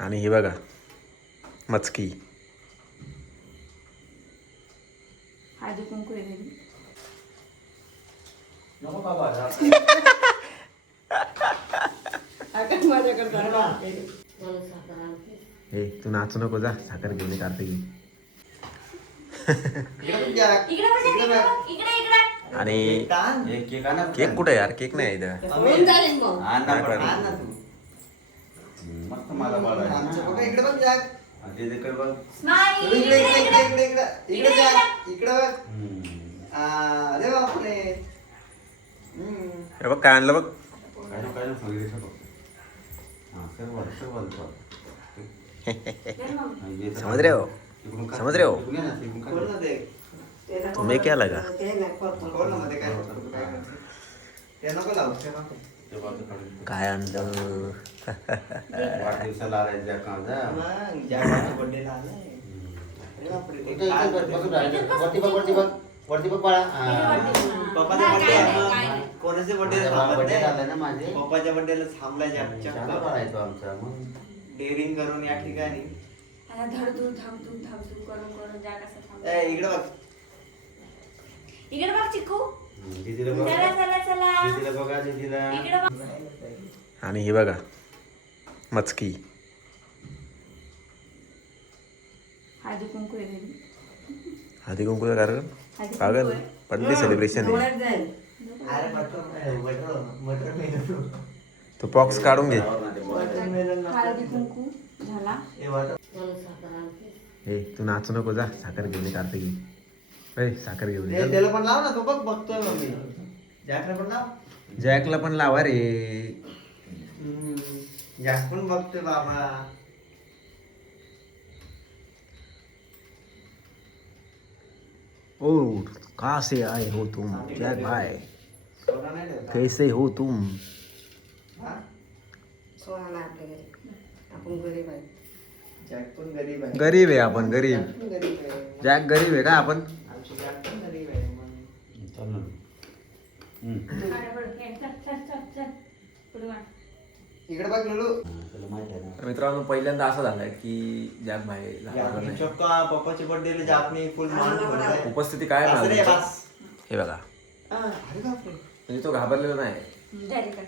आणि ही बघा मचकी. हळदी कुंकू आहे घरी. नको बाबा हे तू नाचू नको जा, साखर घेऊन ये कार्तिकी. आणि केक कुठे यार? केक नाही आहे इथं. मस्त मला बघ इकडे बघ जाग इकडे बघ इकडे बघ. अरे बापरे. हे बघ काय आणलं बघ. समझ रहे हो, समझ रहे हो. तुम्ही क्या लगा काय आणलं? वाढदिवसाला आलाय वरती बघ बाळा. पप्पाचा बर्थडे आहे. कोणाचे बर्थडे झालाय ना माझे. पप्पाच्या बर्थडेला थांबलाय आमचा मग डेअरिंग करून या ठिकाणी. धडधूड धामधूम धामधूम करून करून जा कसं थांबलं. इकडे बघ इकडे बघ चिकू. दीदीला बघ. चला चला चला दीदीला बघा दीदीला. इकडे बघ. आणि ही बघा मचकी. हळदी कुंकू आहे घरी. हळदी कुंकूचा कार्यक्रम हळदी पागल कुंकू आहे. पडली सेलिब्रेशन आहे. अरे मटर मेलन. तू पॉक्स काढून घे. हळदी कुंकू झाला. हे तू नाचू नको जा, साखर घेऊन ये कार्तिकी. ए साखर घेऊन ये. त्याला पण लाव ना. तो बघ बघतोय मम्मी. जॅकला पण लाव. जॅकला पण लावा रे. जॅक पण बघतोय बाबा. ओ कहाँ से आए हो तुम जैक भाई? सोना नाही ठेवला. कैसे हो तुम? हा? सोळा नाही आपल्या घरी. आपण गरीब आहे. जॅक पण गरीब आहे. गरीब आहे आपण, गरीब. जॅक पण गरीब आहे. जॅक गरीब आहे का आपण? आमची जॅक पण गरीब आहे मग. चल ना. चल चल चल चल पुढे वाट. इकडे बघ लुलू. तुला माहित आहे ना. तर मित्रांनो पहिल्यांदा असं झालंय की जॅक भाई जॅकने चक्का पप्पाच्या बर्थडेला जॅकने फुल मान ठेवलाय. उपस्थिती काय असं रे, मिळाली? बस. हे बघा अरे बापरे. म्हणजे तो घाबरलेला नाही. डायरेक्ट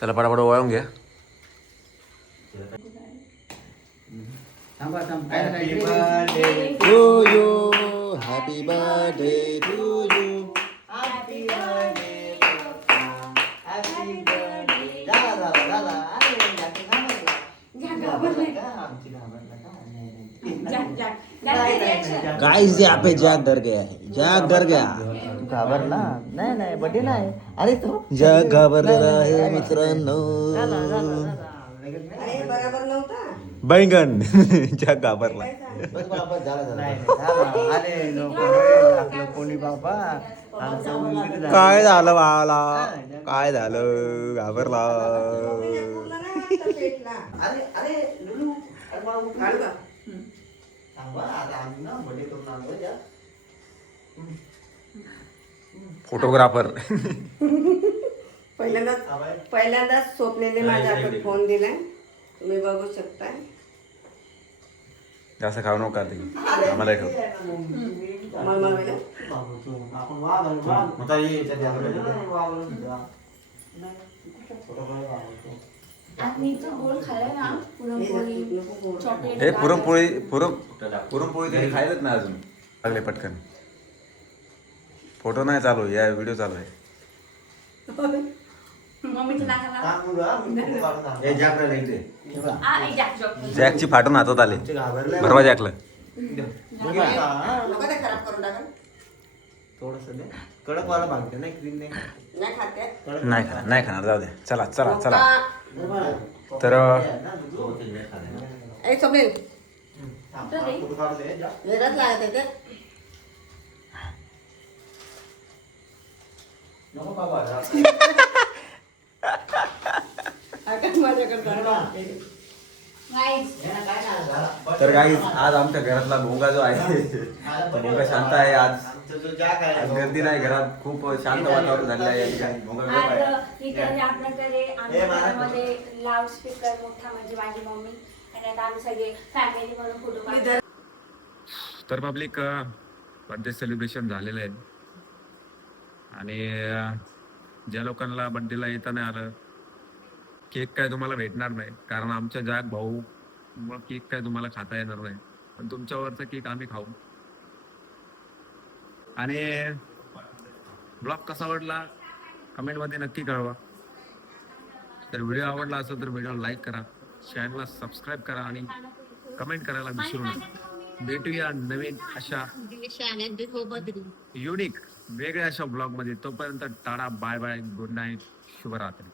चला पटापट वळून घ्या. थांबा थांब. Happy birthday to you, happy birthday to you. Happy birthday happy birthday. झाला झाला झाला. अरे जॅक घाबरला का? आमची घाबरला का? नाही नाही. गाइस यहाँ पे जैक डर गया है, जैक डर गया. तू घाबरला? नाही नाही बर्थडे नाही. अरे तो जॅक घाबरलेला आहे मित्रांनो. अरे बरोबर नव्हता. बैंगन. जॅक घाबरला. बस बाबा झाला झाला. नाही नाही. झाला. अरे नको आपलं कोणी बाबा. आमचा मुलगी झाला. काय झालं मला? काय झालं? घाबरला. पूर्ण नाही वाटतं पेटला. अरे अरे लुलू. अरे बाबू काढू का? थांबा आता आम्ही ना बर्थडे करून आणतो त्या. फोटोग्राफर. पहिल्यांदाच स्वप्नेने माझ्या हातात फोन दिलाय. तुम्ही बघू शकताय. जास्त खाऊ नका ते आम्हाला ठेव. मळमळलं. बाबू तू आपण वाघ मग काय याच्यात यावं? मी तो गोल खाल्लाय ना पुरणपोळी चॉकलेट. हे पुरणपोळी तरी खायलाच नाही अजून. लागले पटकन. फोटो नाही चालू, या व्हिडिओ चालू आहे. मम्मीच्या नाकाला ए जॅकला इकडे. जॅकची फाटून हातात आले. भरवा जॅकला. नको ते खराब करून टाका. थोडस दे. कडक वाला भागते नाही क्रीम नाही. नाही खाते. नाही खाणार, नाही खाणार, जाऊ दे. चला चला चला. तर ए स्वप्नील फोटो काढू दे जा. वेगळंच लागत आहे ते. नको बाबा. आकाश माझ्याकडे झाला. तर काही आज आमच्या घरातला भोंगा जो आहे तो भोंगा शांत आहे आज. आमचा जो जॅक आहे आज गर्दी नाही घरात, खूप शांत वातावरण झालेलं आहे या ठिकाणी. आज इथं आपल्याकडे आमच्या घरामध्ये लाऊड स्पीकर मोठा म्हणजे माझी मम्मी आणि आता आम्ही सगळे फॅमिली म्हणून फोटो काढतो. तर पब्लिक बर्थडे सेलिब्रेशन झालेलं आहे आणि ज्या लोकांना बर्थडेला येता नाही आलं, केक काय तुम्हाला भेटणार नाही, कारण आमच्या जॅक भाऊ मग केक काय तुम्हाला खाता येणार नाही, पण तुमच्यावरचा केक आम्ही खाऊ. आणि ब्लॉग कसा आवडला कमेंटमध्ये नक्की कळवा. तर व्हिडिओ आवडला असेल तर व्हिडिओ लाईक करा, चॅनलला सबस्क्राईब करा आणि कमेंट करायला विसरू नका. भेटूया नवीन अशा युनिक वेगळ्या अशा ब्लॉग मध्ये. तोपर्यंत tata, bye bye, good night, शुभरात्री.